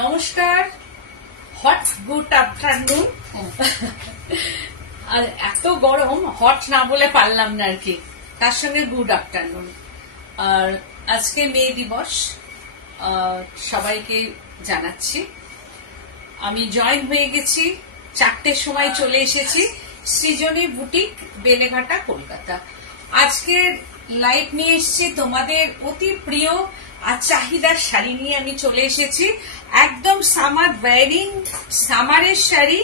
নমস্কার, hot good afternoon. আর এত গরম, হট না বলে পারলাম না আর কি, তার সঙ্গে গুড আফটারনুন। আর আজকে মে দিবস, সবাইকে জানাচ্ছি। আমি জয়েন হয়ে গেছি, 4টের সময় চলে এসেছি সৃজনী বুটিক, বেলেঘাটা, কলকাতা। আজকে লাইভ নিয়ে এসেছি তোমাদের অতি প্রিয় আর চাহিদার শাড়ি নিয়ে আমি চলে এসেছি। একদম সামার ওয়্যারিং, সামারের শাড়ি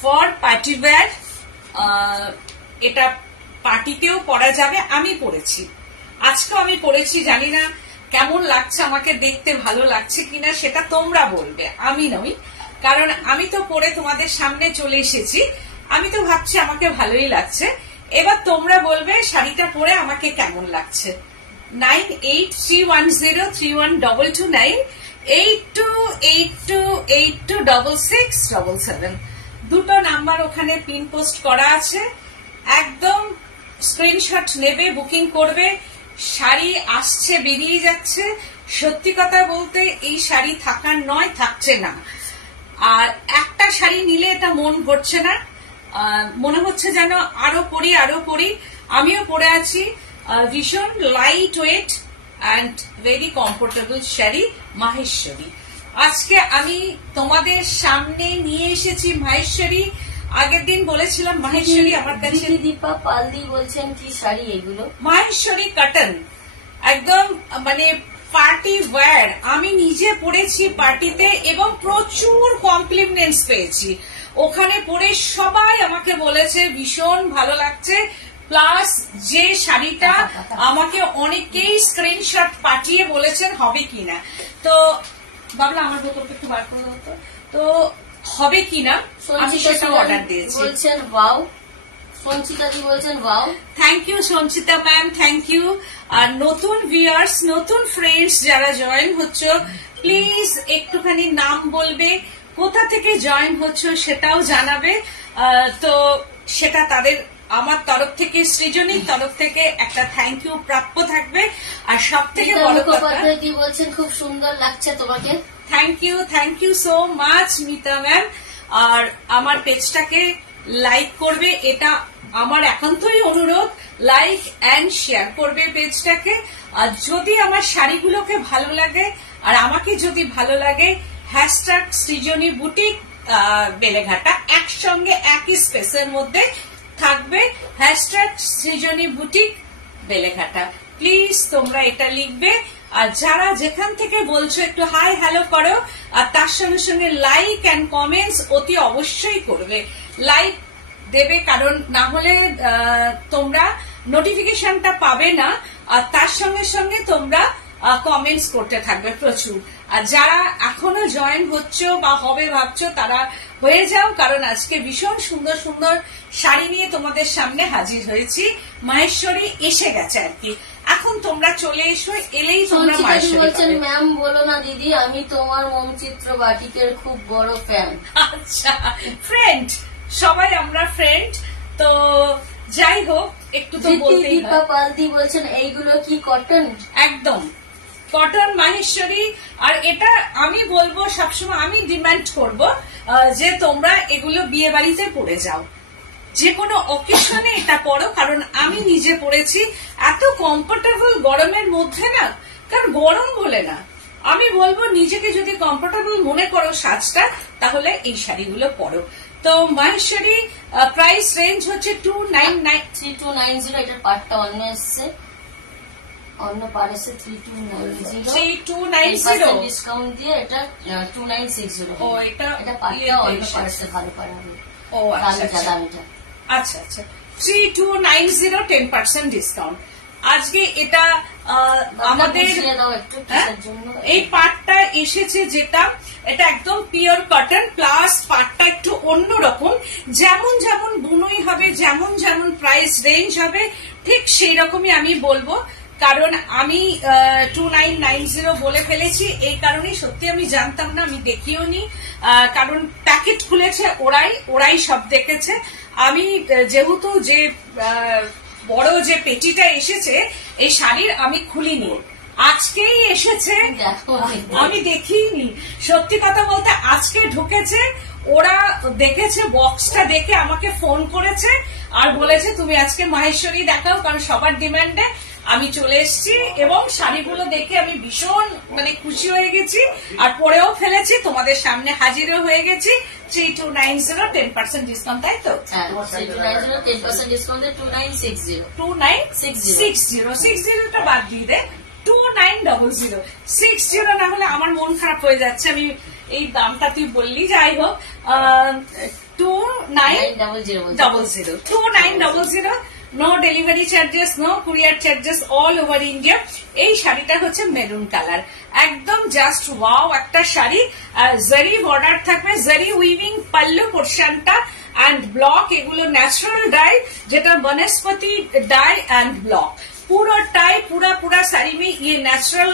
ফর পার্টি ওয়্যার। এটা পার্টিতেও পরা যাবে। আমি পরেছি, আজকেও আমি পরেছি। জানি না কেমন লাগছে, আমাকে দেখতে ভালো লাগছে কিনা সেটা তোমরা বলবে, আমি নই। কারণ আমি তো পরে তোমাদের সামনে চলে এসেছি, আমি তো ভাবছি আমাকে ভালোই লাগছে। এবার তোমরা বলবে শাড়িটা পরে আমাকে কেমন লাগছে। 9831031229 8282826677 দুটো নাম্বার ওখানে পিন পোস্ট করা আছে। একদম স্ক্রিনশট নেবে, বুকিং করবে। শাড়ি আসছে, বেরিয়ে যাচ্ছে। সত্যি কথা বলতে এই শাড়ি থাকার নয়, থাকছে না। আর একটা শাড়ি নিলে এটা মন ভরছে না, মনে হচ্ছে যেন আরো পরি আরো পরি। আমিও পরে আছি ভীষণ light weight and very comfortable sari, Maheshwari. আজকে আমি তোমাদের সামনে নিয়ে এসেছি মাহেশ্বরী। আগের দিন বলেছিলাম মাহেশ্বরী আমার কাছে। দীপা পালদি বলছেন কি শাড়ি এগুলো? মাহেশ্বরী কটন, একদম মানে পার্টি ওয়্যার। আমি নিজে পরেছি পার্টিতে এবং প্রচুর কমপ্লিমেন্টস পেয়েছি ওখানে পরে। সবাই আমাকে বলেছে ভীষণ ভালো লাগছে। প্লাস যে শাড়িটা আমাকে অনেকেই স্ক্রিনশট পাঠিয়ে বলেছেন হবে কিনা। তো বাবলা আমার বোতলটা একটু বার করে দাও তো হবে কিনা আমি সেটা অর্ডার দিয়েছি। বলছেন ওয়াও, সঞ্চিতাজি বলছেন wow. Thank you Sanchita ma'am, thank you. আর নতুন ভিউয়ার্স, নতুন ফ্রেন্ডস যারা জয়েন হচ্ছ, প্লিজ একটুখানি নাম বলবে, কোথা থেকে জয়েন হচ্ছ সেটাও জানাবে। তো সেটা তাদের আমার তরফ থেকে, সৃজনীর তরফ থেকে একটা থ্যাংক ইউ প্রাপ্য থাকবে। আর সব থেকে বড় কথা, বলছেন খুব সুন্দর লাগছে তোমাকে। Thank you so much Mita ma'am. আর আমার পেজটাকে লাইক করবে, এটা আমার একান্তই অনুরোধ। লাইক এন্ড শেয়ার করবে পেজটাকে। আর যদি আমার শাড়িগুলোকে ভালো লাগে আর আমাকে যদি ভালো লাগে, হ্যাশট্যাগ সৃজনী বুটিক বেলেঘাটা একসঙ্গে একই স্পেসের মধ্যে থাকবে, hashtag Srijani boutique Beleghata. Please তোমরা এটা লিখবে। আর যারা যেখান থেকে বলছো একটু হাই হ্যালো করো, আর তার সঙ্গে সঙ্গে লাইক এন্ড কমেন্টস অতি অবশ্যই করবে। লাইক দেবে, কারণ না হলে তোমরা নোটিফিকেশনটা পাবে না। আর তার সঙ্গে সঙ্গে তোমরা কমেন্টস করতে থাকবে প্রচুর। আর যারা এখনো জয়েন হচ্ছ বা হবে ভাবছো, তারা হয়ে যাও, কারণ আজকে ভীষণ সুন্দর সুন্দর শাড়ি নিয়ে তোমাদের সামনে হাজির হয়েছি। মাহেশ্বরী এসে গেছে আর কি, এখন তোমরা চলে এসো। এলেই তোমরা মাহেশ্বরী বলছেন ম্যাম বলো না দিদি, আমি তোমার মনচিত্র বাটিকের খুব বড় ফ্যান। আচ্ছা, ফ্রেন্ড, সবাই আমরা ফ্রেন্ড। তো যাই হোক, একটু তো বলতেই। দীপা পালদি বলছেন এইগুলো কি কটন? একদম কটন মাহেশ্বরী। আর এটা আমি বলবো সবসময়, আমি ডিমান্ড করব যে তোমরা এগুলো বিয়ে বাড়িতে পরে যাও, যে কোনো অকেশনে এটা পরো। কারণ আমি নিজে পরেছি, এত কমফোর্টেবল গরমের মধ্যে না। কারণ গরম বলে না, আমি বলবো নিজেকে যদি কমফোর্টেবল মনে করো সাজটা, তাহলে এই শাড়িগুলো পরো। তো মাহেশ্বরী প্রাইস রেঞ্জ হচ্ছে 3290। এটার পার্টটা অন্য এসছে, অন্য পার এসে 3290 ডিসকাউন্ট দিয়ে এটা 2960। ও এটা পার্টটা অন্য পার এসে ভালো পার হবে। ও আচ্ছা আচ্ছা, 3290 10% ডিসকাউন্ট। আজকে এটা আমাদের এই পার্টটা এসেছে যেটা, এটা একদম পিওর কটন, প্লাস পার্টটা একটু অন্যরকম। যেমন যেমন বুনই হবে, যেমন যেমন প্রাইস রেঞ্জ হবে, ঠিক সেই রকমই আমি বলবো। কারণ আমি 2990 বলে ফেলেছি, এই কারণে। সত্যি আমি জানতাম না, আমি দেখিও নি, কারণ প্যাকেট খুলেছে ওরাই সব দেখেছে। আমি যেহেতু যে বড় যে পেটিটা এসেছে এই শাড়ির, আমি খুলিনি, আজকেই এসেছে, দেখো আমি দেখিনি। সত্যি কথা বলতে আজকে ঢুকেছে, ওরা দেখেছে বক্সটা দেখে আমাকে ফোন করেছে আর বলেছে তুমি আজকে মাহেশ্বরী দেখাও, কারণ সবার ডিমান্ডে আমি চলে এসেছি। এবং শাড়িগুলো দেখে আমি ভীষণ মানে খুশি হয়ে গেছি আর পরেও ফেলেছি, তোমাদের সামনে হাজিরও হয়ে গেছি। 3290 10% ডিসকাউন্ট, তাই তো? 3290 10% ডিসকাউন্ট 2960 2960 বাদ দিয়ে দে, 2900 60 না হলে আমার মন খারাপ হয়ে যাচ্ছে। আমি এই দামটা তুই বললি, যাই হোক 2900 no delivery charges, no courier charges, all over India. এই শাড়িটা হচ্ছে মেরুন কালার, একদম জাস্ট ওয়াও একটা শাড়ি। জারি বর্ডার থাকবে, জারি উইভিং পাল্লু পোর্শনটা এন্ড ব্লক, এগুলো ন্যাচারাল ডাই, যেটা বনস্পতি ডাই एंड ब्लॉक पूराटाई पूरा साड़ी में ये नेचुरल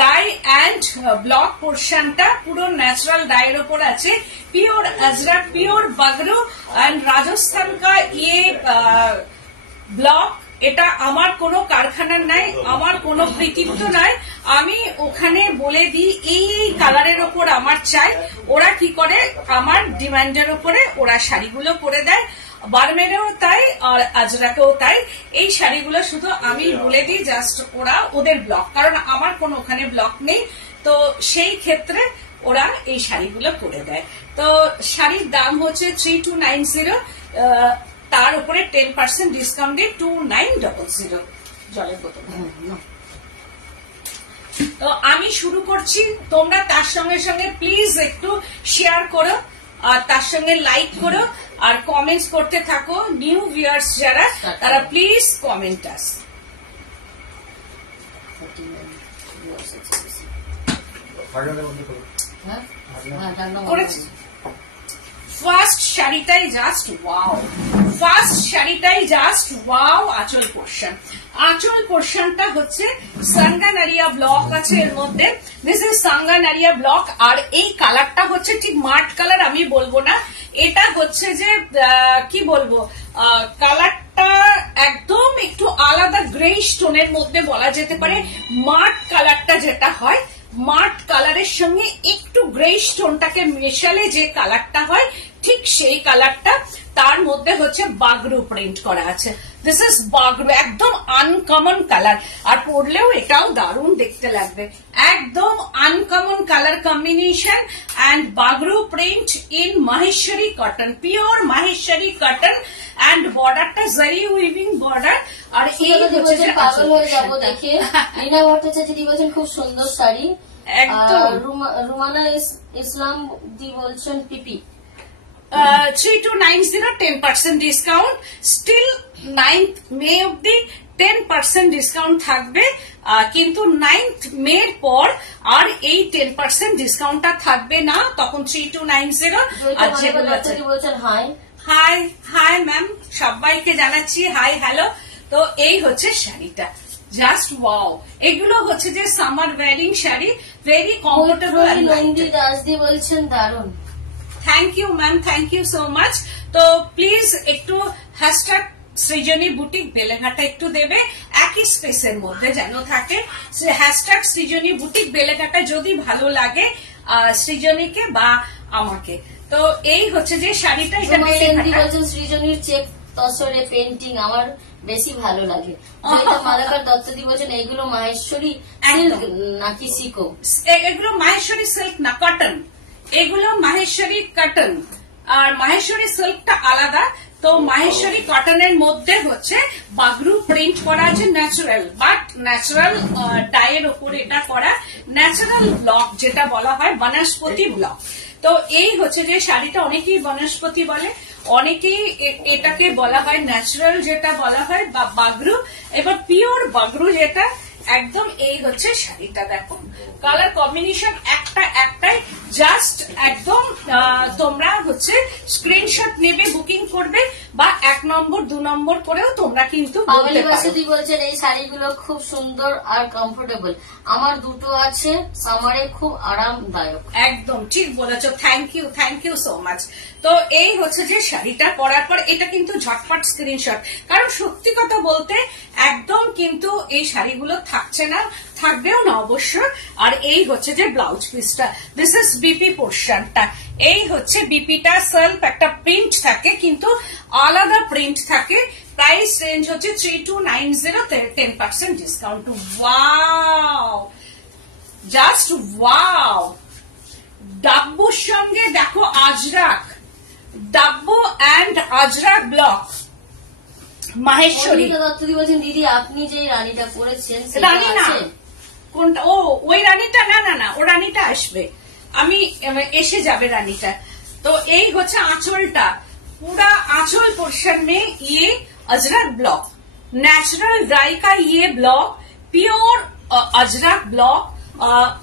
डाई एंड ब्लॉक पोर्शनটা পুরো ন্যাচারাল ডাইয়ের উপর আছে। Pure Ajrak, pure Bagru and Rajasthan का ये ব্লক। এটা আমার কোনো কারখানার নাই, আমার কোনো কৃতিত্ব নাই, আমি ওখানে বলে দিই এই কালারের ওপর আমার চাই, ওরা কি করে আমার ডিমান্ডের উপরে ওরা শাড়িগুলো করে দেয়। বারমেরেও তাই আর আজরাকেও তাই। এই শাড়িগুলো শুধু আমি বলে দিই, জাস্ট ওরা ওদের ব্লক, কারণ আমার কোনো ওখানে ব্লক নেই, তো সেই ক্ষেত্রে ওরা এই শাড়িগুলো করে দেয়। তো শাড়ির দাম হচ্ছে 3290, তার উপরে 10% ডিসকাউন্ট দিয়ে 2900। জলের বোতল। তো আমি শুরু করছি, তোমরা তার সঙ্গে সঙ্গে প্লিজ একটু শেয়ার করো আর তার সঙ্গে লাইক করো আর কমেন্টস করতে থাকো। নিউ ভিউয়ার্স যারা, তারা প্লিজ কমেন্ট আস করেছি। ফার্স্ট শাড়িটাই জাস্ট ওয়াও, ফার্স্ট শাড়িটাই জাস্ট ওয়াও। আঁচল পোর্শন, আঁচল পোর্শনটা হচ্ছে সাঙ্গানারিয়া ব্লক আছে এর মধ্যে, দিস ইজ সাঙ্গানারিয়া ব্লক। আর এই কালারটা হচ্ছে ঠিক মাঠ কালার আমি বলবো না, এটা হচ্ছে যে কি বলবো, কালারটা একদম একটু আলাদা গ্রেইশ টোনের মধ্যে বলা যেতে পারে। মাঠ কালারটা যেটা হয়, মাঠ কালারের সঙ্গে একটু গ্রেইশ টোনটাকে মেশালে যে কালারটা হয়, ঠিক সেই কালারটা। তার মধ্যে হচ্ছে বাগরু প্রিন্ট করা আছে, দিস ইজ বাগরু, একদম আনকমন কালার। আর পরলেও এটাও দারুণ দেখতে লাগবে, একদম uncommon colour combination and Bagru print in Maheshwari cotton, pure Maheshwari cotton and বর্ডারটা জারি উইভিং বর্ডার। আর এই হচ্ছে যে পাগল হয়ে যাবো দেখে। লীনা ভট্টাচার্য দি বলছেন খুব সুন্দর শাড়ি, একদম। রুমানা ইসলাম দি বলছেন পিপি। 3290 10% ডিসকাউন্ট, স্টিল 9th মে অব্দি 10% ডিসকাউন্ট থাকবে, কিন্তু 9th মে পর আর এই 10% ডিসকাউন্টটা থাকবে না, তখন 3290। আর যেগুলো হাই হাই হাই ম্যাম, সবাইকে জানাচ্ছি হাই হ্যালো। তো এই হচ্ছে শাড়িটা, জাস্ট ওয়াও। এগুলো হচ্ছে যে summer wearing sari, very comfortable. Nandi Das দি বলছেন দারুণ। Thank you ma'am, thank you so much. তো প্লিজ একটু হ্যাশট্যাগ সৃজনী বুটিক বেলেঘাটা একটু দেবে, একই স্পেসের মধ্যে যেন থাকে। হ্যাশট্যাগ সৃজনী বুটিক বেলেঘাটা যদি ভালো লাগে সৃজনীকে বা আমাকে। তো এই হচ্ছে যে শাড়িটা, এটা সৃজনীর চেক তসরে পেন্টিং আমার বেশি ভালো লাগে। মালাকার দত্তদি বলছেন এগুলো মাহেশ্বরী সিল্ক নাকি সিকো? এগুলো মাহেশ্বরী সিল্ক না, কটন। এগুলো মাহেশ্বরী কটন, আর মাহেশ্বরী সিল্কটা আলাদা। তো মাহেশ্বরী কটনের মধ্যে হচ্ছে বাগরু প্রিন্ট করা আছে, ন্যাচারাল, বাট ন্যাচারাল ডাইয়ের উপর এটা করা, ন্যাচারাল ব্লক যেটা বলা হয়, বনস্পতি ব্লক। তো এই হচ্ছে যে শাড়িটা, অনেকেই বনস্পতি বলে, অনেকেই এটাকে বলা হয় ন্যাচারাল যেটা বলা হয়, বা বাগরু। এবার পিওর বাগরু যেটা একদম, এই হচ্ছে শাড়িটা। দেখো কালার কম্বিনেশন একটাই, জাস্ট একদম তোমরা হচ্ছে স্ক্রিনশট নেবে, বুকিং করবে, বা 1 নম্বর 2 নম্বর করেও তোমরা কিন্তু বলতে পারো। বলছেন এই শাড়িগুলো খুব সুন্দর আর কমফোর্টেবল, আমার দুটো আছে, সামারে খুব আরামদায়ক। একদম ঠিক বলেছো, থ্যাংক ইউ সো মাচ। তো এই হচ্ছে যে শাড়িটা পরার পর এটা কিন্তু ঝটপট স্ক্রিনশট, কারণ সত্যি কথা বলতে একদম কিন্তু এই শাড়িগুলো থাকছে না, থাকবেও না অবশ্য। আর এই হচ্ছে যে ব্লাউজ পিসটা, দিস ইজ বিপি পোর্শনটা। এই হচ্ছে বিপিটা সেলফ একটা প্রিন্ট থাকে, কিন্তু আলাদা প্রিন্ট থাকে। প্রাইস রেঞ্জ হচ্ছে 3290, 10% ডিসকাউন্ট। Wow, just wow. ডাব্বুর সঙ্গে দেখো আজরাক, ডাব্বু অ্যান্ড আজরাক ব্লক মাহেশ্বরী। বলছেন দিদি আপনি যে রানীটা পরেছেন রানী না, কোনটা? ও ওই রানীটা না, ও রানীটা আসবে, আমি এসে যাবে রানীটা। তো এই হচ্ছে আঁচলটা, पूरा आंचल पोर्शन में ये अजरक ब्लॉक, नेचुरल डाई का ये ब्लॉक, प्योर अजरक ब्लॉक,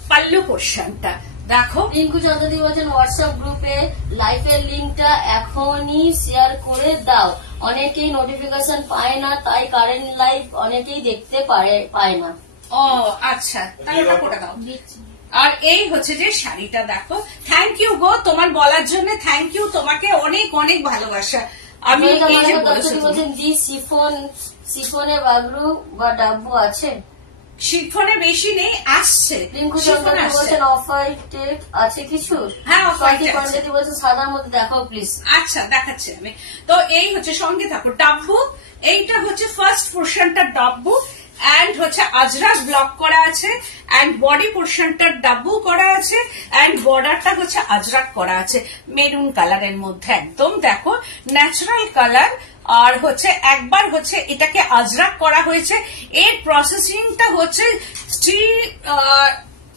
पल्लू पोर्शनটা দেখো। রিঙ্কু চৌধুরী বলছেন হোয়াটসঅ্যাপ গ্রুপে লাইভের লিঙ্কটা এখনই শেয়ার করে দাও, অনেকেই নোটিফিকেশন পায় না, তাই কারেন্ট লাইভ অনেকেই দেখতে পায় না। ও আচ্ছা, তাহলে ওটা করে দাও। আর এই হচ্ছে যে শাড়িটা দেখো, থ্যাংক ইউ গো তোমার বলার জন্য, থ্যাংক ইউ তোমাকে, অনেক অনেক ভালোবাসা। আমি বলছেন জি শিফনে বাবলু বা ডাব্বু আছে? শিফনে বেশি নেই, আসছে। রিঙ্কু চৌধুরী বলছেন অফ হোয়াইট আছে কিছু? হ্যাঁ, অফ হোয়াইট বলছেন সাদার মধ্যে দেখাও প্লিজ। আচ্ছা দেখাচ্ছি আমি। তো এই হচ্ছে সঙ্গে থাকো ডাব্বু, এইটা হচ্ছে ফার্স্ট পোর্শনটা ডাব্বু, এন্ড হচ্ছে আজরাক ব্লক করা আছে, এন্ড বডি পোর্শনটা ডাব্বু করা আছে, এন্ড বর্ডারটা হচ্ছে আজরাক করা আছে মেরুন কালারের মধ্যে। একদম দেখো ন্যাচারাল কালার। আর হচ্ছে একবার হচ্ছে এটাকে আজরাক করা হয়েছে, এর প্রসেসিংটা হচ্ছে 3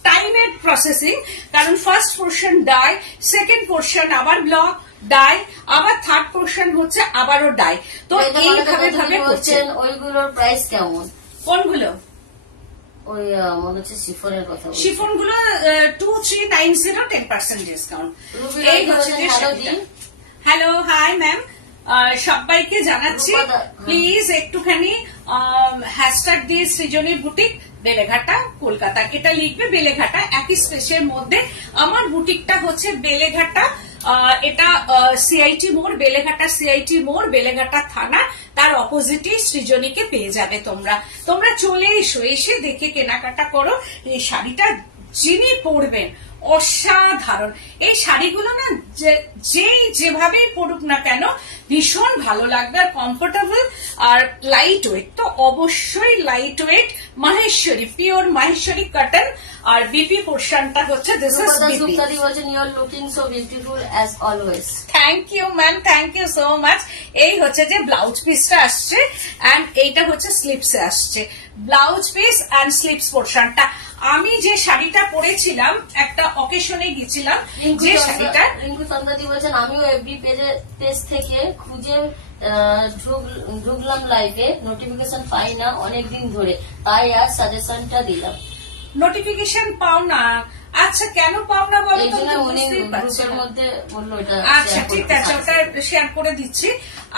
টাইমের প্রসেসিং, কারণ first portion die, second portion আবার ব্লক ডাই, আবার থার্ড পোর্শন হচ্ছে আবারও ডাই। তো এইভাবে ভাবে বলছেন ওইগুলোর প্রাইস কেমন? কোনগুলো? ওই মনে হচ্ছে শিফনের কথা, শিফন গুলো 2390, 10% ডিসকাউন্ট। এই হচ্ছে হ্যালো, হাই ম্যাম, সবাইকে জানাচ্ছি প্লিজ একটুখানি হ্যাশট্যাগ দিয়ে সৃজনী বুটিক বেলেঘাটা কলকাতা এটা লিখবে, বেলেঘাটা একই স্পেসের মধ্যে। আমার বুটিকটা হচ্ছে বেলেঘাটা, এটা সিআইটি মোড়, বেলেঘাটা সিআইটি মোড়, বেলেঘাটা থানা, তার অপোজিটে সৃজনীকে পেয়ে যাবে। তোমরা চলে এসো, এসে দেখে কেনাকাটা করো। এই শাড়িটা যিনি পরবেন অসাধারণ, এই শাড়িগুলো না যেভাবেই পড়ুক না কেন ভীষণ ভালো লাগবে, আর কমফোর্টেবল আর লাইট ওয়েট, তো অবশ্যই light weight Maheshwari, pure Maheshwari cotton. আর বিপি পোর্শনটা হচ্ছে this is BP. You are looking so beautiful as always. Thank you ma'am, thank you so much. এই হচ্ছে যে ব্লাউজ পিসটা আসছে, এন্ড এইটা হচ্ছে স্লিপসে আসছে, ব্লাউজ পিস এন্ড স্লিপস পোর্শনটা। আমি যে শাড়িটা পরেছিলাম একটা অকেশনে গেছিলাম, যে শাড়িটা রিঙ্কু চন্দ্রদি বলছেন আমিও এফবি পেজ থেকে খুঁজে ঢুকলাম লাইভে, নোটিফিকেশন পাই না অনেকদিন ধরে, তাই আর সাজেশনটা দিলাম। নোটিফিকেশন পাও না? আচ্ছা কেন পাও না বলো তো? আচ্ছা ঠিক আছে, ওটা শেয়ার করে দিচ্ছি।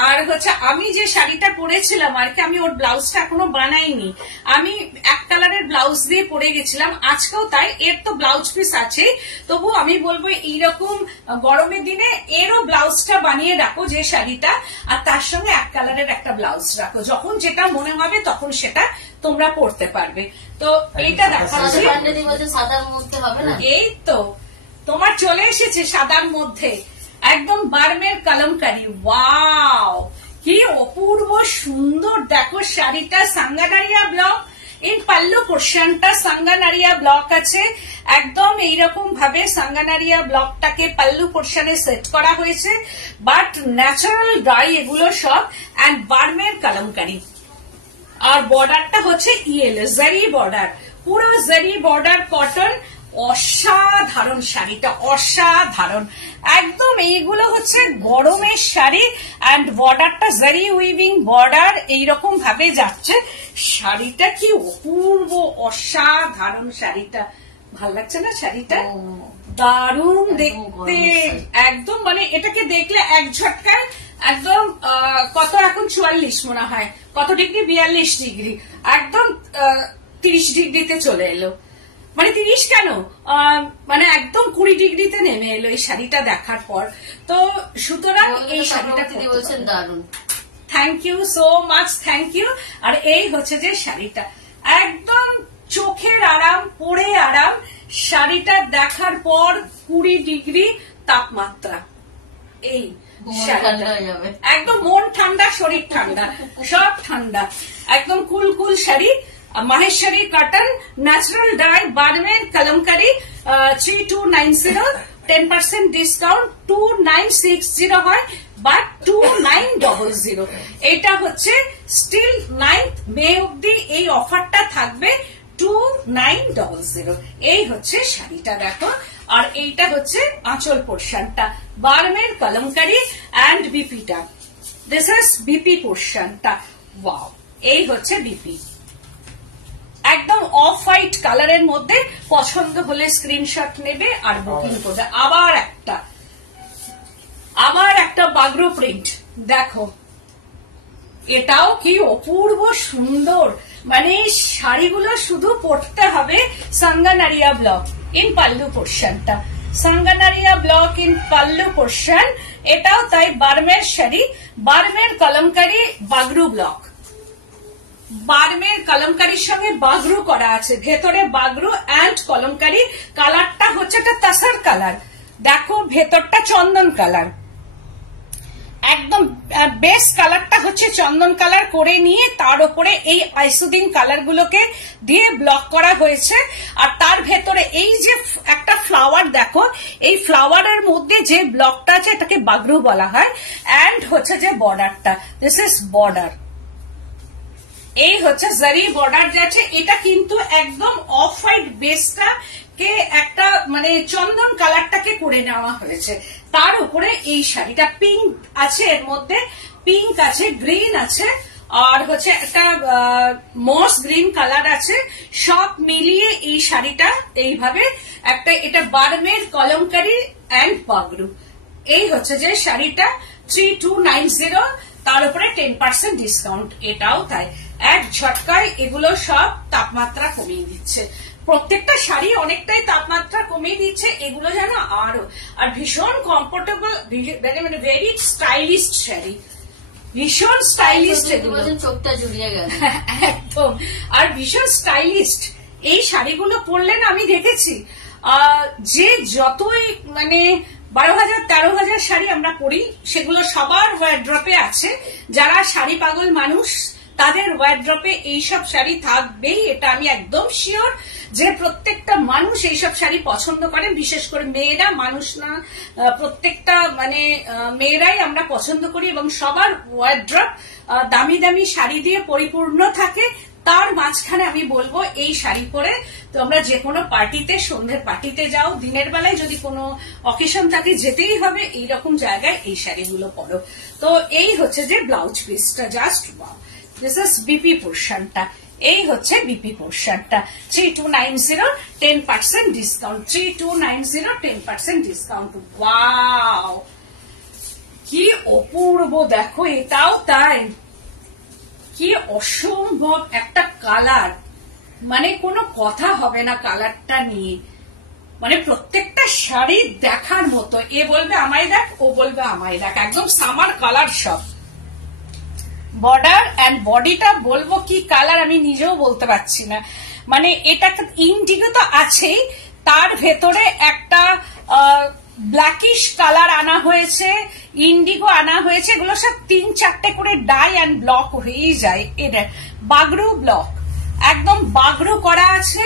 আর হচ্ছে আমি যে শাড়িটা পরেছিলাম আর কি, আমি ওর ব্লাউজটা এখনো বানাইনি, আমি এক কালারের ব্লাউজ দিয়ে পরে গেছিলাম, আজকেও তাই। এর তো ব্লাউজ পিস আছে, তবু আমি বলবো এইরকম গরমের দিনে এরও ব্লাউজটা বানিয়ে রাখো যে শাড়িটা, আর তার সঙ্গে এক কালারের একটা ব্লাউজ রাখো, যখন যেটা মনে হবে তখন সেটা তোমরা পড়তে পারবে। তো এইটা দেখাচ্ছি, সাদার মধ্যে হবে না? এই তো তোমার চলে এসেছে সাদার মধ্যে, একদম বার্মের কলমকারি। ওয়াও, কি অপূর্ব সুন্দর দেখো শাড়িটা। সাঙ্গানারিয়া ব্লক, এই পাল্লু পোর্শনটা সাঙ্গানারিয়া ব্লক আছে, একদম এইরকম ভাবে সাঙ্গানারিয়া ব্লকটাকে পাল্লু পোর্শনে সেট করা হয়েছে, বাট ন্যাচারাল ডাই এগুলো সব, এন্ড বার্মের কলমকারি। আর বর্ডারটা হচ্ছে ইয়েলো জারি বর্ডার, পুরো জারি বর্ডার কটন। অসাধারণ শাড়িটা, অসাধারণ একদম। এইগুলো হচ্ছে গরমের শাড়ি, এন্ড বর্ডারটা জারি উইভিং বর্ডার এইরকম ভাবে যাচ্ছে। শাড়িটা কি অপূর্ব, অসাধারণ শাড়িটা। ভাল লাগছে না শাড়িটা? দারুণ দেখতে, একদম মানে এটাকে দেখলে এক ঝটকায় একদম কত এখন 44 মনে হয়, কত ডিগ্রি, 42 ডিগ্রি, একদম 30 ডিগ্রিতে চলে এলো। মানে 30 কেন, মানে একদম 20 ডিগ্রিতে নেমে এলো এই শাড়িটা দেখার পর। তো সুতরাং এই শাড়িটা বলছেন দারুণ, thank you so much, thank you. আর এই হচ্ছে যে শাড়িটা, একদম চোখের আরাম, পরে আরাম। শাড়িটা দেখার পর 20 ডিগ্রি তাপমাত্রা, এই একদম মন ঠান্ডা, শরীর ঠান্ডা, সব ঠান্ডা, একদম cool cool sari. Maheshwari cotton natural dye Barmer Kalamkari 3290, 10% discount 2960 হয় বা 2900। এটা হচ্ছে স্টিল 9th মে অব্দি এই অফারটা থাকবে, 2900। এই হচ্ছে শাড়িটা দেখো। আর এইটা হচ্ছে আঁচল পোর্শনটা, বারমের কলমকারি অ্যান্ড বিপিটা। দিস ইজ বিপি পোর্শনটা, ওয়াও। এই হচ্ছে বিপি, একদম অফ হোয়াইট কালারের মধ্যে। পছন্দ হলে স্ক্রিনশট নেবে আর বুকিং করবে। আবার একটা বাগরো প্রিন্ট দেখো, এটাও কি অপূর্ব সুন্দর। মানে শাড়িগুলো শুধু পরতে হবে। সাঙ্গানারিয়া ব্লক ইন পাল্লু পোর্শনটা, সাঙ্গানারিয়া ব্লক ইন পাল্লু পোর্শন। এটাও তাই বারমের শাড়ি, বারমের কলমকারি বাগরু ব্লক। বারমের কলমকারির সঙ্গে বাগরু করা আছে, ভেতরে বাগরু অ্যান্ড কলমকারি। কালারটা হচ্ছে একটা তাসার কালার, দেখো ভেতরটা চন্দন কালার, একদম বেস কালারটা হচ্ছে চন্দন কালার করে নিয়ে তার উপরে এই আইসুদিন কালার গুলোকে দিয়ে ব্লক করা হয়েছে। আর তার ভেতরে এই যে একটা ফ্লাওয়ার দেখো, এই ফ্লাওয়ারের মধ্যে যে ব্লকটা আছে এটাকে বাগরু বলা হয়। অ্যান্ড হচ্ছে যে বর্ডারটা, দিস ইজ বর্ডার। এই হচ্ছে জারি বর্ডার যাচ্ছে। এটা কিন্তু একদম অফ হোয়াইট বেসটা কে একটা মানে চন্দন কালারটাকে করে নেওয়া হয়েছে। তার উপরে এই শাড়িটা পিঙ্ক আছে, এর মধ্যে পিঙ্ক আছে, গ্রিন আছে, আর হচ্ছে একটা মস গ্রিন কালার আছে। সব মিলিয়ে এই শাড়িটা এইভাবে একটা, এটা বারমের কলমকারি অ্যান্ড বাগরু। এই হচ্ছে যে শাড়িটা 3290, তার উপরে 10% ডিসকাউন্ট। এটাও তাই, এক ঝটকায় এগুলো সব তাপমাত্রা কমিয়ে দিচ্ছে। প্রত্যেকটা শাড়ি অনেকটাই তাপমাত্রা কমিয়ে দিচ্ছে, এগুলো যেন আরো। আর ভীষণ কমফোর্টেবল, মানে ভেরি স্টাইলিশ শাড়ি, ভীষণ স্টাইলিস্ট এগুলো, চোখটা জুড়িয়ে গেল একদম। আর ভীষণ স্টাইলিস্ট এই শাড়িগুলো পরলে না, আমি দেখেছি যে যতই মানে 12,000 13,000 শাড়ি আমরা পরি, সেগুলো সবার ওয়ার্ড্রপে আছে। যারা শাড়ি পাগল মানুষ তাদের ওয়ার্ড্রপে এইসব শাড়ি থাকবেই, এটা আমি একদম শিওর যে প্রত্যেকটা মানুষ এইসব শাড়ি পছন্দ করে। বিশেষ করে মেয়েরা, মানুষ না, প্রত্যেকটা মানে মেয়েরাই আমরা পছন্দ করি। এবং সবার ওয়ার্ড্রপ দামি দামি শাড়ি দিয়ে পরিপূর্ণ থাকে। তার মাঝখানে আমি বলবো এই শাড়ি পরে তোমরা যে কোনো পার্টিতে, সন্ধ্যের পার্টিতে যাও, দিনের বেলায় যদি কোনো অকেশন থাকে যেতেই হবে, এইরকম জায়গায় এই শাড়িগুলো পরো। তো এই হচ্ছে যে ব্লাউজ পিসটা, just wow. This is BP পোর্শনটা, এই হচ্ছে বিপি পোর্শনটা। 3290, 10% ডিসকাউন্ট, 3290, 10% ডিসকাউন্ট। ওয়াও, কি অপূর্ব দেখো, এটাও তাই, কি অসম্ভব একটা কালার, মানে কোনো কথা হবে না কালারটা নিয়ে। মানে প্রত্যেকটা শাড়ি দেখার মতো, এ বলবে আমায় দেখ, ও বলবে আমায় দেখ, একদম সামার কালার সব। বর্ডার অ্যান্ড বডিটা বলবো কি কালার আমি নিজেও বলতে পারছি না। মানে এটা ইন্ডিগো তো আছেই, তার ভেতরে একটা ব্ল্যাকিশ কালার আনা হয়েছে, ইন্ডিগো আনা হয়েছে। এগুলো সব 3-4টে করে ডাই অ্যান্ড ব্লক হয়েই যায়। এটা বাগরু ব্লক, একদম বাগরু করা আছে।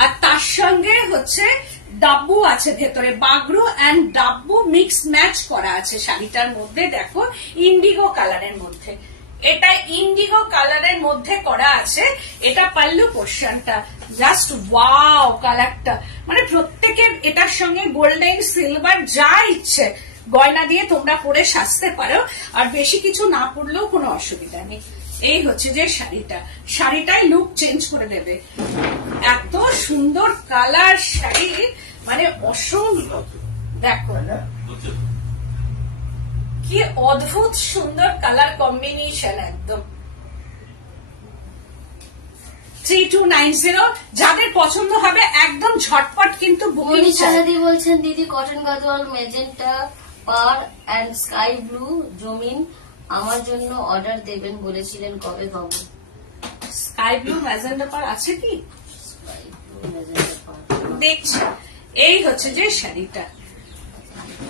আর তার সঙ্গে হচ্ছে ডাব্বু আছে ভেতরে, Bagru and dabu mix match করা আছে শাড়িটার মধ্যে। দেখো ইন্ডিগো কালারের মধ্যে, এটা ইন্ডিগো কালারের মধ্যে করা আছে। এটা পাল্লু পোর্শনটা, জাস্ট ওয়াও কালারটা। মানে প্রত্যেকের এটার সঙ্গে গোল্ডেন, সিলভার যা ইচ্ছে গয়না দিয়ে তোমরা পরে সাজতে পারো। আর বেশি কিছু না পরলেও কোনো অসুবিধা নেই। এই হচ্ছে যে শাড়িটা, শাড়িটাই লুক চেঞ্জ করে দেবে। এত সুন্দর কালার শাড়ি, মানে অসম্ভব। দেখো কি অদ্ভুত সুন্দর কালার কম্বিনেশন, একদম 3290। যাদের পছন্দ হবে একদম ঝটপট কিন্তু বুকিং। বলছেন দিদি কটন গাদোয়াল মেজেন্টা পার এন্ড স্কাই ব্লু জমিন আমার জন্য অর্ডার দেবেন বলেছিলেন, কবে পাবো? স্কাই ব্লু ম্যাজেন্ডা পার আছে কি দেখছি। এই হচ্ছে যে শাড়িটা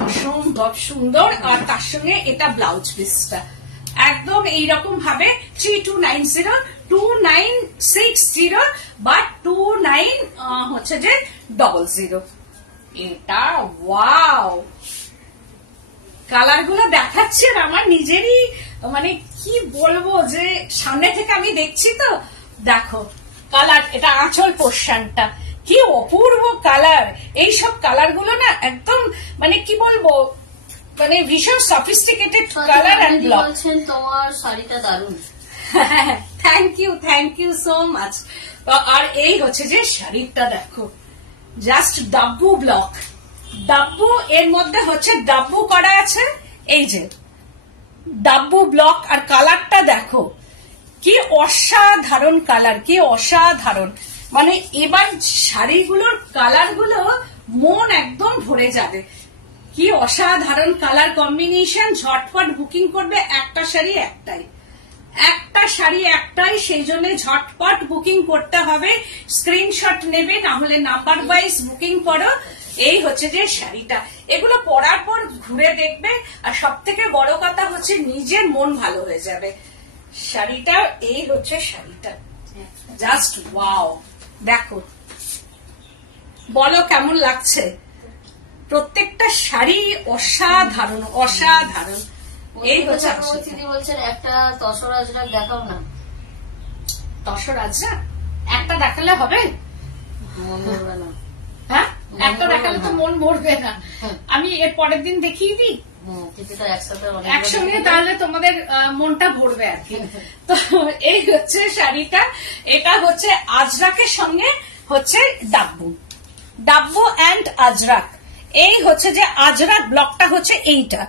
অসম্ভব সুন্দর, আর তার সঙ্গে এটা ব্লাউজ পিসটা একদম এইরকম ভাবে 3290 2960 বা 29 হচ্ছে যে 00। এটা ওয়াও, কালার গুলো দেখাচ্ছে আমার নিজেরই মানে কি বলবো, যে সামনে থেকে আমি দেখছি তো দেখো কালার, এটা আঁচল পোর্শনটা কি অপূর্ব কালার। এইসব কালার গুলো না একদম মানে কি বলবো, মানে ভীষণ সফিস্টিকেটেড কালার এন্ড ব্লক। বলছেন তোমার শাড়িটা দারুণ। Thank you so much. আর এই হচ্ছে যে শাড়িটা দেখো, জাস্ট ডাব্বু ব্লক, ডাব্বু এর মধ্যে হচ্ছে ডাব্বু করা আছে, এই যে ডাব্বু ব্লক, আর কালারটা দেখো কি অসাধারণ কালার, কি অসাধারণ। মানে এবার শাড়িগুলোর কালার গুলো মন একদম ভরে যাবে, কি অসাধারণ কালার কম্বিনেশন। ঝটপট বুকিং করবে, একটা শাড়ি একটাই, সেই জন্য ঝটপট বুকিং করতে হবে। স্ক্রিনশট নেবে, না হলে নাম্বার ওয়াইজ বুকিং করো। এই হচ্ছে যে শাড়িটা, এগুলো পরার পর ঘুরে দেখবে, আর সব থেকে বড় কথা হচ্ছে নিজের মন ভালো হয়ে যাবে। শাড়িটা এই হচ্ছে শাড়িটা, জাস্ট ওয়াও। দেখো বলো কেমন লাগছে, প্রত্যেকটা শাড়ি অসাধারণ অসাধারণ। এই হচ্ছে বলছেন একটা তসর আজরাক দেখাও না। তসর আজরাক একটা দেখালে হবে? হ্যাঁ, একটা দেখালে তো মন মরবে না। আমি এর পরের দিন দেখিয়ে দিই একসঙ্গে, তাহলে তোমাদের মনটা ভরবে আর কি। তো এই হচ্ছে শাড়িটা, এটা হচ্ছে আজরাকের সঙ্গে হচ্ছে ডাব্বু এন্ড আজরাক। এই হচ্ছে যে আজরাক ব্লকটা হচ্ছে এইটা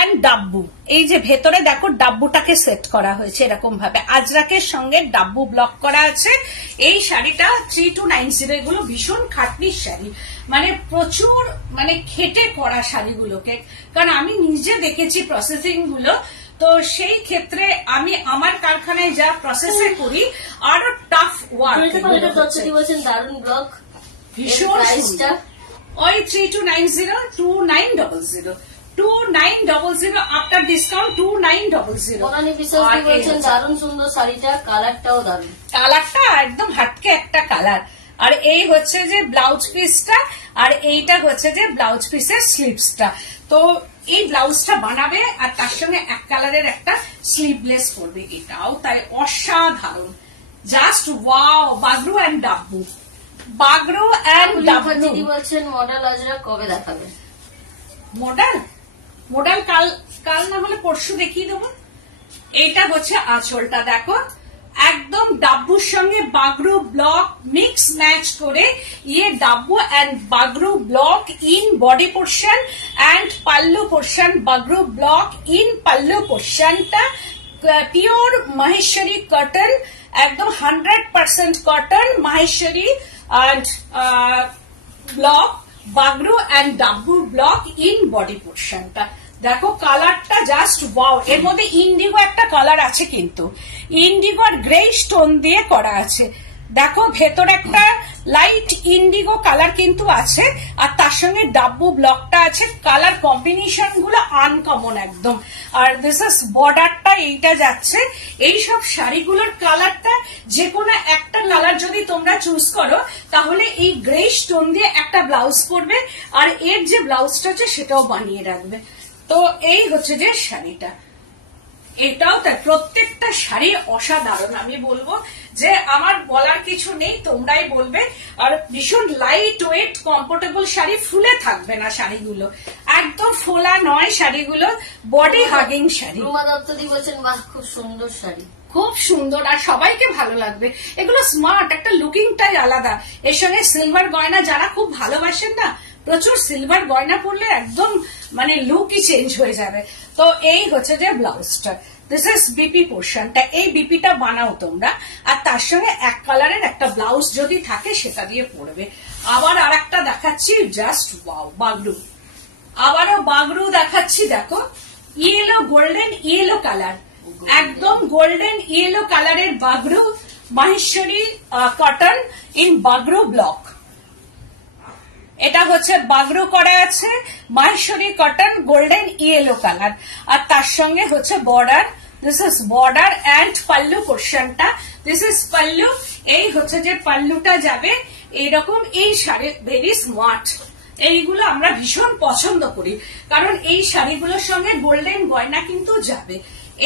এন্ড ডাব্বু, এই যে ভেতরে দেখো ডাব্বুটাকে সেট করা হয়েছে এরকম ভাবে, আজরাকের সঙ্গে ডাব্বু ব্লক করা আছে। এই শাড়িটা 3290, এগুলো ভীষণ খাটনির শাড়ি, মানে প্রচুর মানে খেটে করা শাড়িগুলোকে, কারণ আমি নিজে দেখেছি প্রসেসিং গুলো, তো সেই ক্ষেত্রে আমি আমার কারখানায় যা প্রসেসে করি আরো টাফ ওয়ার্ক। দারুণ ব্লক, ভীষণ ওই 3290 2900 2900 আফটার ডিসকাউন্ট 2900। বলছেন দারুণ সুন্দর শাড়িটা, কালারটাও দারুণ, কালারটা একদম হাটকে একটা কালার। আর এই হচ্ছে যে ব্লাউজ পিসটা, আর এইটা হচ্ছে যে ব্লাউজ পিসের স্লিভসটা। তো এই ব্লাউজটা বানাবে আর তার সঙ্গে এক কালারের একটা স্লিভলেস করবে, এটাও তাই অসাধারণ, just wow. Bagru and Dabu, Bagru and Dabu. দিদি বলছেন মডেল আজরাক কবে দেখাবে? মডেল কাল না হলে পরশু দেখিয়ে দেবো। এইটা হচ্ছে আঁচলটা, দেখো একদম ডাব্বুর সঙ্গে বাগরু ব্লক মিক্স ম্যাচ করে, ইয়ে Dabu and Bagru block in body portion and pallu portion, Bagru block in pallu পোর্শনটা পিওর মাহেশ্বরী কটন, একদম 100% cotton Maheshwari and block, Bagru and Dabu block in body পোর্শনটা। দেখো কালারটা জাস্ট ওয়াও। এর মধ্যে ইন্ডিগো একটা কালার আছে, কিন্তু ইন্ডিগো আর গ্রে স্টোন দিয়ে করা আছে। দেখো ভেতর একটা লাইট ইন্ডিগো কালার কিন্তু আছে, আর তার সঙ্গে ডাব্বু ব্লকটা আছে। কালার কম্বিনেশন গুলো আনকমন একদম। আর দিস ইজ বর্ডারটা এইটা যাচ্ছে। এই সব শাড়িগুলোর কালারটা যে কোনো একটা কালার যদি তোমরা চুজ করো, তাহলে এই গ্রে স্টোন দিয়ে একটা ব্লাউজ পরবে, আর এর যে ব্লাউজটা আছে সেটাও বানিয়ে রাখবে। তো এই হচ্ছে যে শাড়িটা, এটাও তাই, প্রত্যেকটা শাড়ি অসাধারণ। আমি বলবো যে আমার বলার কিছু নেই, তোমরাই বলবে। আর ভীষণ লাইট ওয়েট কমফোর্টেবল শাড়ি, ফুলে থাকবে না শাড়িগুলো, একদম ফোলা নয় শাড়িগুলো, বডি হাগিং শাড়ি। রুমা দত্তদি বলছেন বাহ খুব সুন্দর শাড়ি, খুব সুন্দর, আর সবাইকে ভালো লাগবে। এগুলো স্মার্ট, একটা লুকিংটাই আলাদা। এর সঙ্গে সিলভার গয়না যারা খুব ভালোবাসেন না, প্রচুর সিলভার গয়না পরলে একদম মানে লুকই চেঞ্জ হয়ে যাবে। তো এই হচ্ছে যে ব্লাউজটা, দিস ইজ বিপি পোর্শনটা। এই বিপিটা বানাও তোমরা, আর তার সঙ্গে এক কালারের একটা ব্লাউজ যদি থাকে সেটা দিয়ে পরবে। আবার আর একটা দেখাচ্ছি, জাস্ট ওয়াও, বাগরু। আবারও বাগরু দেখাচ্ছি, দেখো ইয়েলো, গোল্ডেন ইয়েলো কালার, একদম গোল্ডেন ইয়েলো কালারের Bagru, Maheshwari cotton in Bagru block. এটা হচ্ছে বাগরু করা আছে, Maheshwari cotton, golden yellow colour, আর তার সঙ্গে হচ্ছে border. This is border and pallu পোর্শনটা, দিস ইজ পাল্লু। এই হচ্ছে যে পাল্লুটা যাবে এইরকম। এই শাড়ি ভেরি স্মার্ট, এইগুলো আমরা ভীষণ পছন্দ করি, কারণ এই শাড়িগুলোর সঙ্গে গোল্ডেন গয়না কিন্তু যাবে।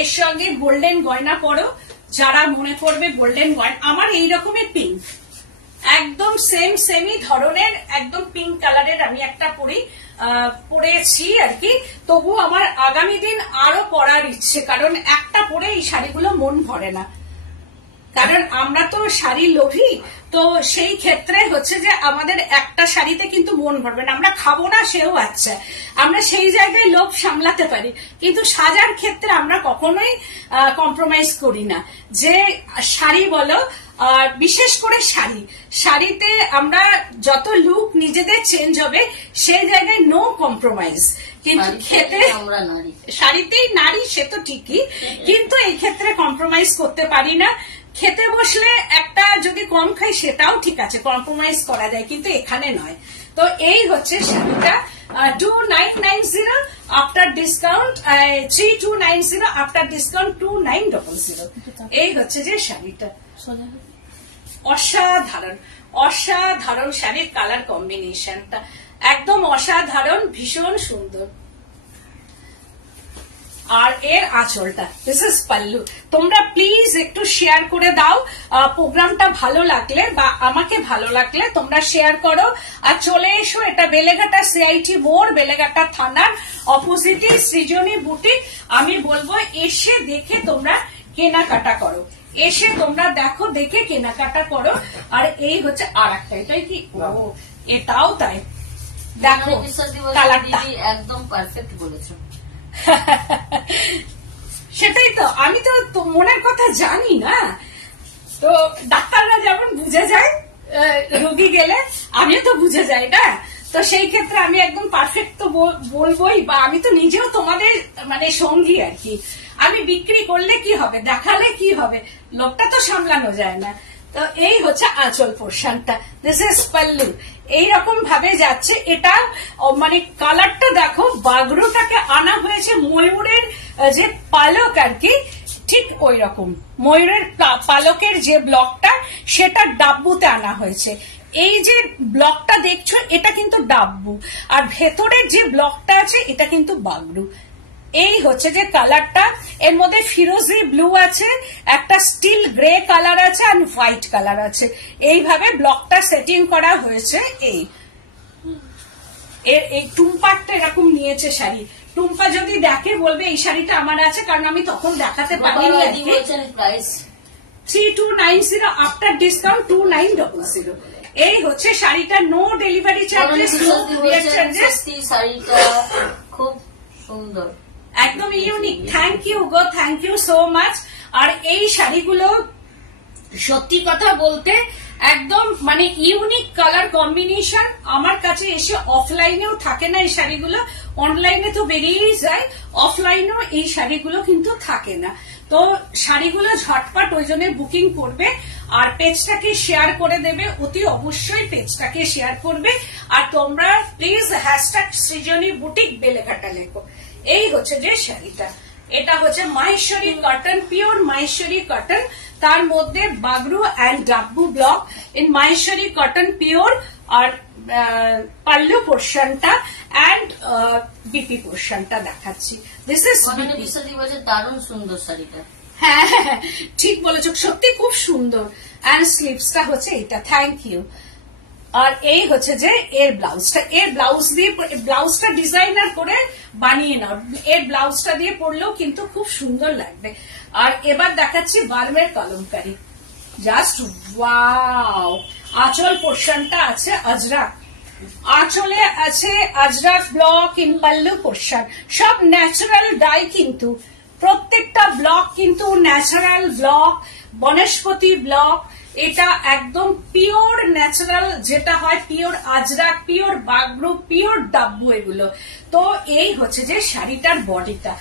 এর সঙ্গে গোল্ডেন গয়না পরো, যারা মনে করবে গোল্ডেন গয়না। আমার এই রকমের পিঙ্ক, একদম সেমই ধরনের একদম পিঙ্ক কালারের আমি একটা পরেছি আর কি। তবু আমার আগামী দিন আরো পরার ইচ্ছে, কারণ একটা পরে এই শাড়িগুলো মন ভরে না, কারণ আমরা তো শাড়ি লোভী। তো সেই ক্ষেত্রে হচ্ছে যে আমাদের একটা শাড়িতে কিন্তু মন ভরবে না, আমরা খাবো না সেও আচ্ছা, আমরা সেই জায়গায় লোভ সামলাতে পারি, কিন্তু সাজার ক্ষেত্রে আমরা কখনোই কম্প্রোমাইজ করি না। যে শাড়ি বলো, আর বিশেষ করে শাড়িতে আমরা যত লুক নিজেদের চেঞ্জ হবে সেই জায়গায় নো কম্প্রোমাইজ। কিন্তু খেতে শাড়িতেই নারী, সে তো ঠিকই, কিন্তু এই ক্ষেত্রে কম্প্রোমাইজ করতে পারি না। খেতে বসলে একটা যদি কম খাই সেটাও ঠিক আছে, কম্প্রোমাইজ করা যায়, কিন্তু এখানে নয়। তো এই হচ্ছে শাড়িটা, 2990 আফটার ডিসকাউন্ট, 3290 আফটার ডিসকাউন্ট 2900। এই হচ্ছে যে শাড়িটা, অসাধারণ অসাধারণ শাড়ির কালার কম্বিনেশনটা একদম অসাধারণ, ভীষণ সুন্দর। আর এর আঁচলটা, দিস ইজ পাল্লু। তোমরা প্লিজ একটু শেয়ার করে দাও, প্রোগ্রামটা ভালো লাগলে বা আমাকে ভালো লাগলে তোমরা শেয়ার করো, আর চলে এসো। এটা বেলেঘাটা সিআইটি মোড়, বেলেঘাটা থানার অপোজিটে সৃজনী বুটিক। আমি বলবো এসে দেখে তোমরা কেনাকাটা করো, এসে তোমরা দেখো, দেখে কেনাকাটা করো। আর এই হচ্ছে আর একটা, এটাই কি, ও এটাও তাই, দেখো কালারটা একদম পারফেক্ট বলেছো। সেটাই তো, আমি তো মনের কথা জানি না, তো ডাক্তাররা যেমন বুঝে যায় রোগী গেলে, আমিও তো বুঝে যাই না। তো সেই ক্ষেত্রে আমি একদম পারফেক্ট তো বলবোই, বা আমি তো নিজেও তোমাদের মানে সঙ্গী আর কি। আমি বিক্রি করলে কি হবে, দেখালে কি হবে, লোকটা তো সামলানো যায় না। তো এই হচ্ছে আঁচল পোর্শনটা, দিস ইজ পাল্লু। এইরকম ভাবে যাচ্ছে এটা, মানে কালারটা দেখো, বাগরুটাকে আনা হয়েছে ময়ূরের যে পালক আর কি, ঠিক ওই রকম ময়ূরের পালকের যে ব্লকটা সেটা ডাব্বুতে আনা হয়েছে। এই যে ব্লকটা দেখছো এটা কিন্তু ডাব্বু, আর ভেতরের যে ব্লকটা আছে এটা কিন্তু বাগরু। এই হচ্ছে যে কালারটা, এর মধ্যে ফিরোজি ব্লু আছে, একটা স্টিল গ্রে কালার আছে, আর হোয়াইট কালার আছে। এইভাবে ব্লকটা সেটিং করা হয়েছে। এই টুম্পারটা এরকম নিয়েছে শাড়ি, টুম্পা যদি দেখে বলবে এই শাড়িটা আমার আছে, কারণ আমি তখন দেখাতে পারিনি। 3290 আফটার ডিসকাউন্ট 2900। এই হচ্ছে শাড়িটা, no delivery charges, no courier charges. শাড়িটা খুব সুন্দর, একদম ইউনিক। থ্যাংক ইউ গো, থ্যাংক ইউ সো মাচ। আর এই শাড়িগুলো সত্যি কথা বলতে একদম মানে ইউনিক কালার কম্বিনেশন। আমার কাছে এসে অফলাইনেও থাকে না এই শাড়িগুলো, অনলাইনে তো বেরিয়েই যায়, অফলাইনেও এই শাড়িগুলো কিন্তু থাকে না। তো শাড়িগুলো ঝটপট ওই জন্য বুকিং করবে, আর পেজটাকে শেয়ার করে দেবে, অতি অবশ্যই পেজটাকে শেয়ার করবে। আর তোমরা please hashtag Srijani boutique Beleghata লেখো। এই হচ্ছে যে শাড়িটা, এটা হচ্ছে Maheshwari cotton, pure Maheshwari cotton, তার মধ্যে Bagru and Dabu block in Maheshwari cotton pure, আর পাল্লু পোর্শনটা অ্যান্ড বিপি পোর্শনটা দেখাচ্ছি। দিস ইজ দারুণ সুন্দর শাড়িটা। হ্যাঁ ঠিক বলেছো, সত্যি খুব সুন্দর। অ্যান্ড স্লিভসটা হচ্ছে এটা, থ্যাংক ইউ। আর এই হচ্ছে যে এর ব্লাউজটা, এর ব্লাউজ দিয়ে, ব্লাউজটা ডিজাইনার করে বানিয়ে নাও, এর ব্লাউজটা দিয়ে পরলেও কিন্তু খুব সুন্দর লাগবে। আর এবার দেখাচ্ছি বার্মের কলমকারি, জাস্ট ওয়াও। আঁচল পোর্শনটা আছে আজরাক, আঁচলে আছে Ajrak block in pallu portion, সব ন্যাচারাল ডাই, কিন্তু প্রত্যেকটা ব্লক কিন্তু ন্যাচারাল ব্লক, বনস্পতি ব্লক। এটা একদম পিওর ন্যাচারাল, যেটা হয় pure Ajrak, pure Bagru, pure Dabu এগুলো। তো এই হচ্ছে যে শাড়িটার বডিটা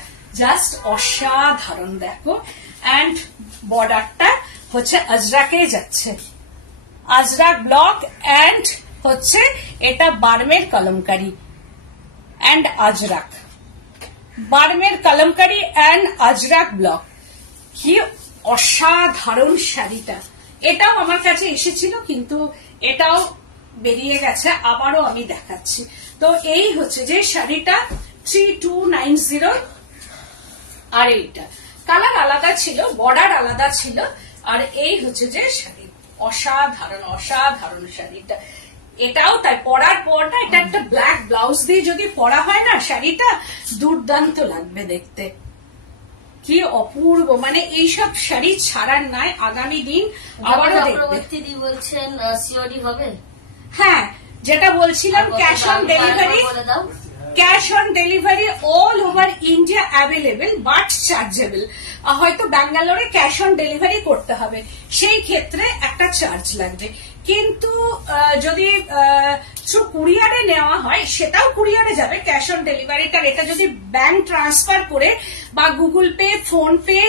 জাস্ট অসাধারণ, দেখো। অ্যান্ড বর্ডারটা হচ্ছে আজরাকে যাচ্ছে, আজরাক ব্লক, অ্যান্ড হচ্ছে এটা Barmer Kalamkari and Ajrak, Barmer Kalamkari and Ajrak block. কি অসাধারণ শাড়িটা! এটাও আমার কাছে এসেছিল, কিন্তু এটাও বেরিয়ে গেছে, আবারও আমি দেখাচ্ছি। তো এই হচ্ছে যে শাড়িটা 3290, আর এইটা কালার আলাদা ছিল, বর্ডার আলাদা ছিল, আর এই হচ্ছে যে শাড়ি, অসাধারণ অসাধারণ শাড়িটা। এটাও তাই, পরার পর না, এটা একটা ব্ল্যাক ব্লাউজ দিয়ে যদি পরা হয় না, শাড়িটা দুর্দান্ত লাগবে দেখতে। কি অপূর্ব, মানে এইসব শাড়ি ছাড়ার নাই, আগামী দিন আবারও দেখবে। বলছেন সিওডি হবে? হ্যাঁ, যেটা বলছিলাম, cash on delivery, cash on delivery all over India available, but chargeable. হয়তো ব্যাঙ্গালোরে ক্যাশ অন ডেলিভারি করতে হবে, সেই ক্ষেত্রে একটা চার্জ লাগবে। কিন্তু যদি থ্রু কুরিয়ারে নেওয়া হয়, সেটাও কুরিয়ারে যাবে ক্যাশ অন ডেলিভারিটার। এটা যদি ব্যাংক ট্রান্সফার করে বা গুগল পে, ফোন পে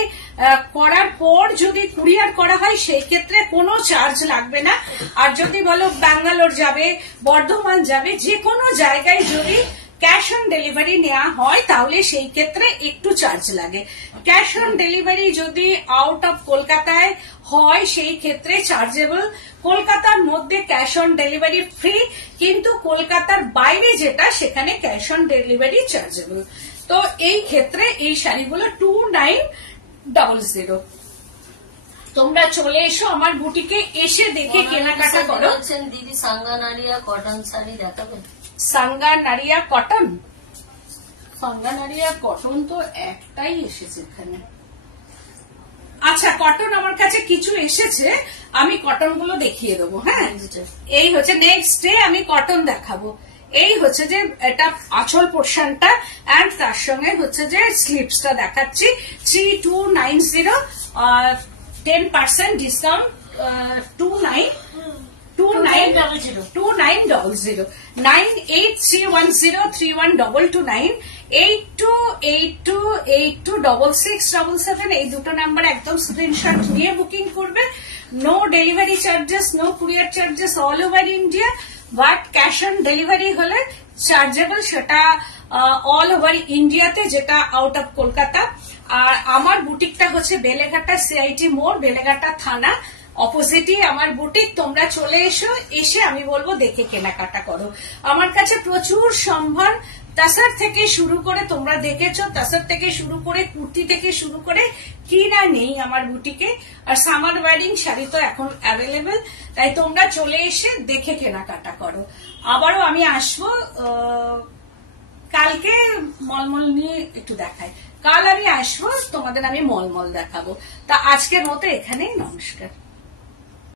করার পর যদি কুরিয়ার করা হয়, সেই ক্ষেত্রে কোনো চার্জ লাগবে না। আর যদি বলো ব্যাঙ্গালোর যাবে, বর্ধমান যাবে, যে কোনো জায়গায় যদি ক্যাশ অন ডেলিভারি নেওয়া হয়, তাহলে সেই ক্ষেত্রে একটু চার্জ লাগে। ক্যাশ অন ডেলিভারি যদি আউট অফ কলকাতায় হয়, সেই ক্ষেত্রে চার্জেবল। কলকাতার মধ্যে ক্যাশ অন ডেলিভারি ফ্রি, কিন্তু কলকাতার বাইরে যেটা, সেখানে ক্যাশ অন ডেলিভারি চার্জেবল। তো এই ক্ষেত্রে এই শাড়িগুলো 2900। তোমরা চলে এসো আমার বুটিকে, এসে দেখে কেনাকাটা করো। দিদি সাঙ্গানারিয়া কটন শাড়ি দেখাবে? সাঙ্গানারিয়া কটন, সাঙ্গানারিয়া কটন তো একটাই এসেছে এখানে। আচ্ছা, কটন আমার কাছে কিছু এসেছে, আমি কটন গুলো দেখিয়ে দেবো। হ্যাঁ, এই হচ্ছে নেক্সট ডে আমি কটন দেখাবো। এই হচ্ছে যে এটা আঁচল পোর্শনটা, এন্ড তার সঙ্গে হচ্ছে যে স্লিপসটা দেখাচ্ছি। 3290, 10% ডিসকাউন্ট, 2900, 9831031229, 8282826677, এই দুটো নাম্বার একদম স্ক্রিনশট নিয়ে বুকিং করবে। No delivery charges, no courier charges all over India, but cash on delivery হলে চার্জেবল, সেটা অল ওভার ইন্ডিয়াতে, যেটা আউট অফ কলকাতা। আর আমার বুটিকটা হচ্ছে বেলেঘাটা সিআইটি মোড়, বেলেঘাটা থানা অপোজিটই আমার বুটিক। তোমরা চলে এসো, এসে আমি বলবো দেখে কেনাকাটা করো। আমার কাছে প্রচুর সম্ভার, তাসার থেকে শুরু করে, তোমরা দেখেছো, তাসার থেকে শুরু করে, কুর্তি থেকে শুরু করে, কি না নেই আমার বুটিকে। আর সামার ওয়ারিং শাড়ি তো এখন অ্যাভেলেবেল, তাই তোমরা চলে এসে দেখে কেনাকাটা করো। আবারও আমি আসবো কালকে, মলমল নিয়ে একটু দেখাই। কাল আমি আসবো, তোমাদের আমি মলমল দেখাবো। তা আজকের মতো এখানেই, নমস্কার।